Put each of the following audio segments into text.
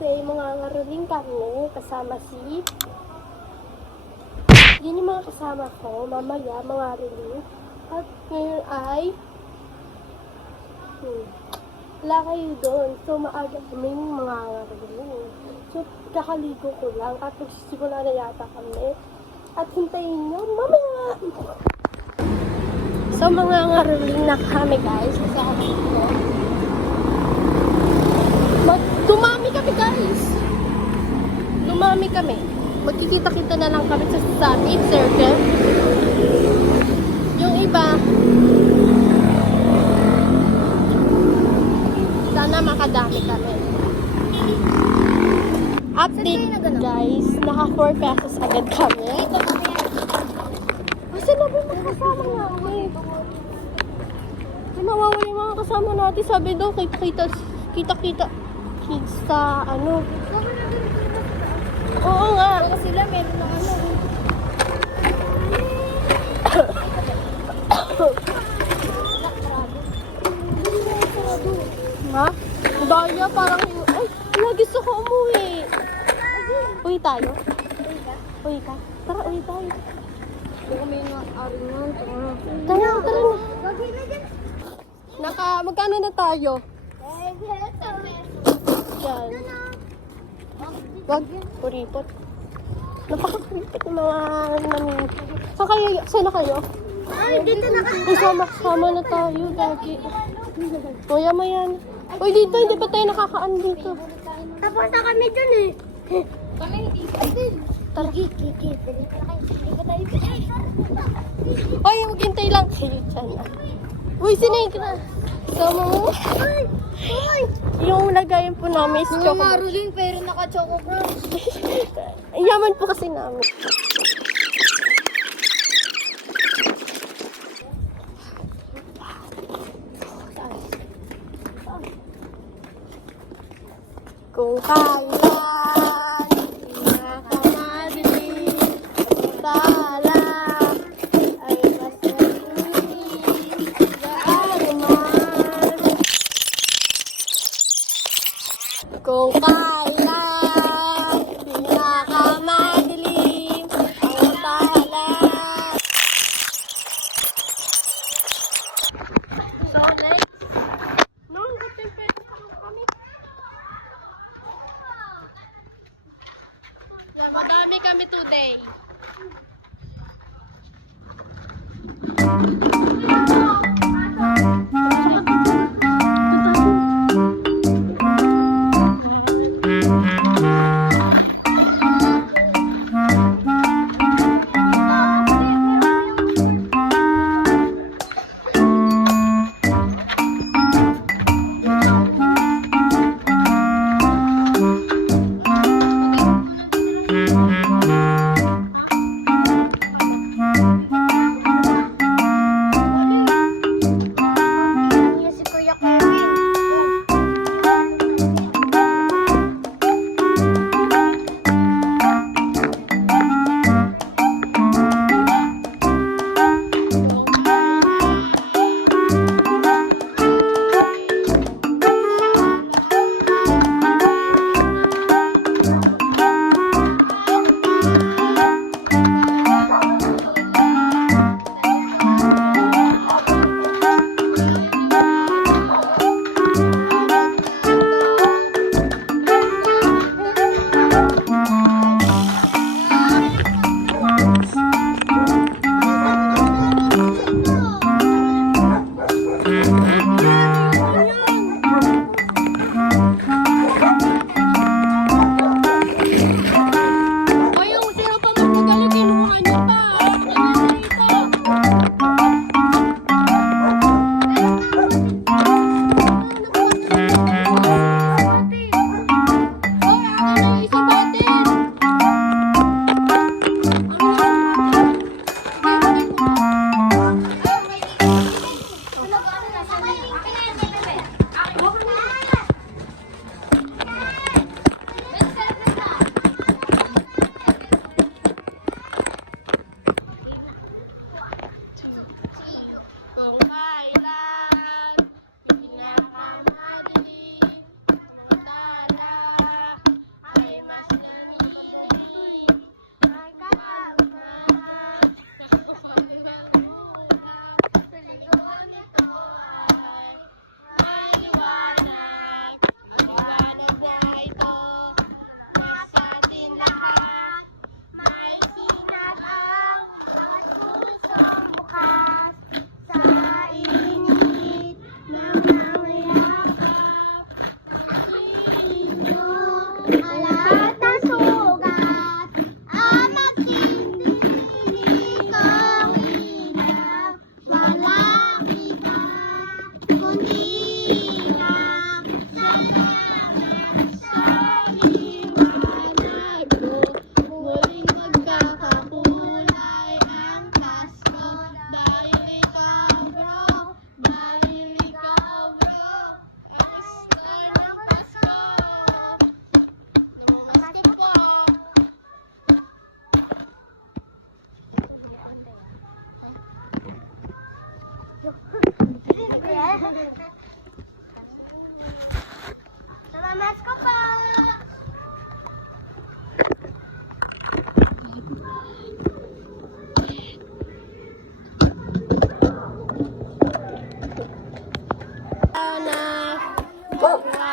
today, mga ngaruling kami kasama si... Yan yung mga kasama ko, mamaya, mga ngaruling. At ngayon ay... wala kayo doon. So, maaga kami mga ngaruling. So, kakaligo ko lang at magsisimula na yata kami. At hintayin nyo, mamaya! So, mga ngaruling na kami guys. Kasi ako dito. Dumami kami guys. Dumami kami. Magkikita-kita na lang kami sa 8th circle. Yung iba, sana makadami kami. Update guys, naka 4 pesos agad kami. Kasi nabi mga kasama namin. Ay, mawawala yung mga kasama natin. Sabi daw, kita-kita sa ano. Oo nga. Kasi sila meron ng ano. Ha? Daya parang ay, gusto ko umuwi. Uwi tayo? Uwi ka? Tara, uwi tayo. Baka may nakarin nun. Tara na. Magkano na tayo? Yan. Wag, kuripot. Napaka-kuripot ng mga namin. Saan na kayo? Ay, dito na kasi. Ay, sama na tayo, lagi. Maya na. Uy, dito, hindi pa tayo nakakaano dito. Tapos na kami dun eh. Kami hindi pa din. Tara. Kiki. Hindi pa tayo din. Uy, maghintay lang kayo dyan. Uy, sinay ka na. Sama mo? Ay! Yung lagayan po namin is Mga chocolate. marulin pero naka-choco crunch. Yaman po kasi namin. Kung kailan pinakamadali ang tala ay masarili saan man. Kung kailan pinakamadilim ang tala. So next, no, kami. Yan, madami kami today.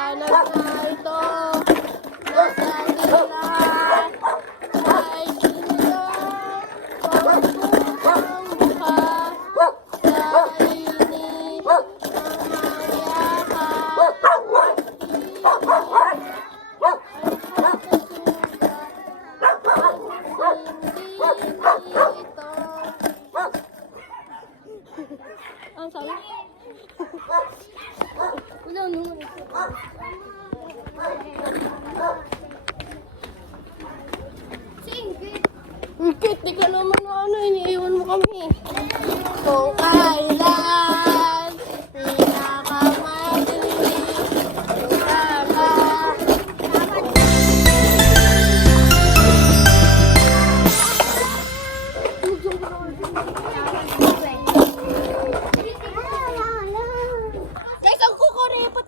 liwanag na ito nasa lahat ay ginagawa pagpupang mukha sa init ng mga yakap. Ang sabi? Wala naman. Ingkit, di ka naman iniiwan mo kami. Kung kailan pinakamadali guys, ang kukuripot.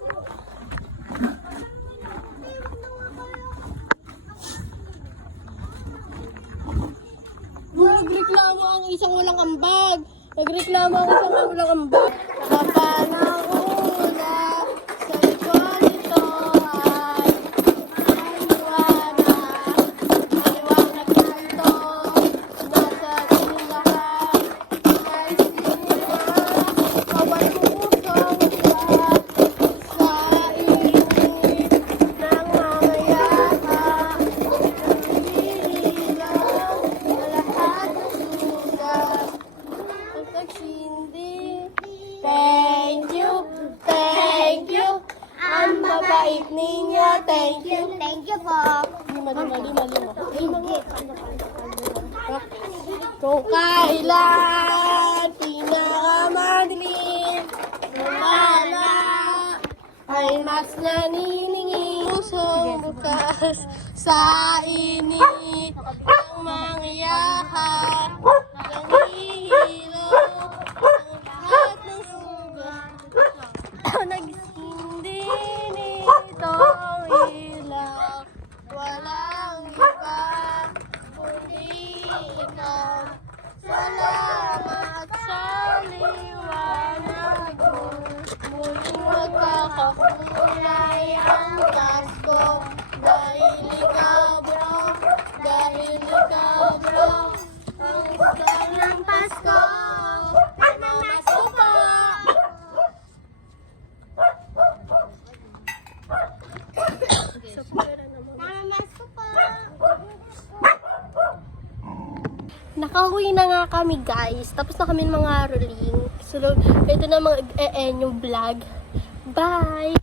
Nagreklamo ang isang walang ambag. Nagreklamo ang isang walang ambag. Kapanauna sa likod nito ay maliwanag. Maliwanag na ito. Nasa ating lahat ay sinila. Bawat pusong siya sa init ng mga yakap. Hinihilaw na lahat ng sugat. Ang tagsindi. Thank you. Ang mabait ninyo. Thank you. Thank you po. Lima. Kung kailan pinakamadilim wala ay mas naniningin pusong bukas sa init ng mga yakap nanghihilo ang lahat ng sugat nagsindi nitong ilaw walang iba kundi ikaw. Salamat sa liwanag mo. Muling magkakakulay ang Pasko. Dahil ikaw bro, ang gusto ng Pasko. Mamasko pa. Namamas ko po. Nakauwi na nga kami guys. Tapos na kami mga rolling. So, ito na mga yung vlog. Bye!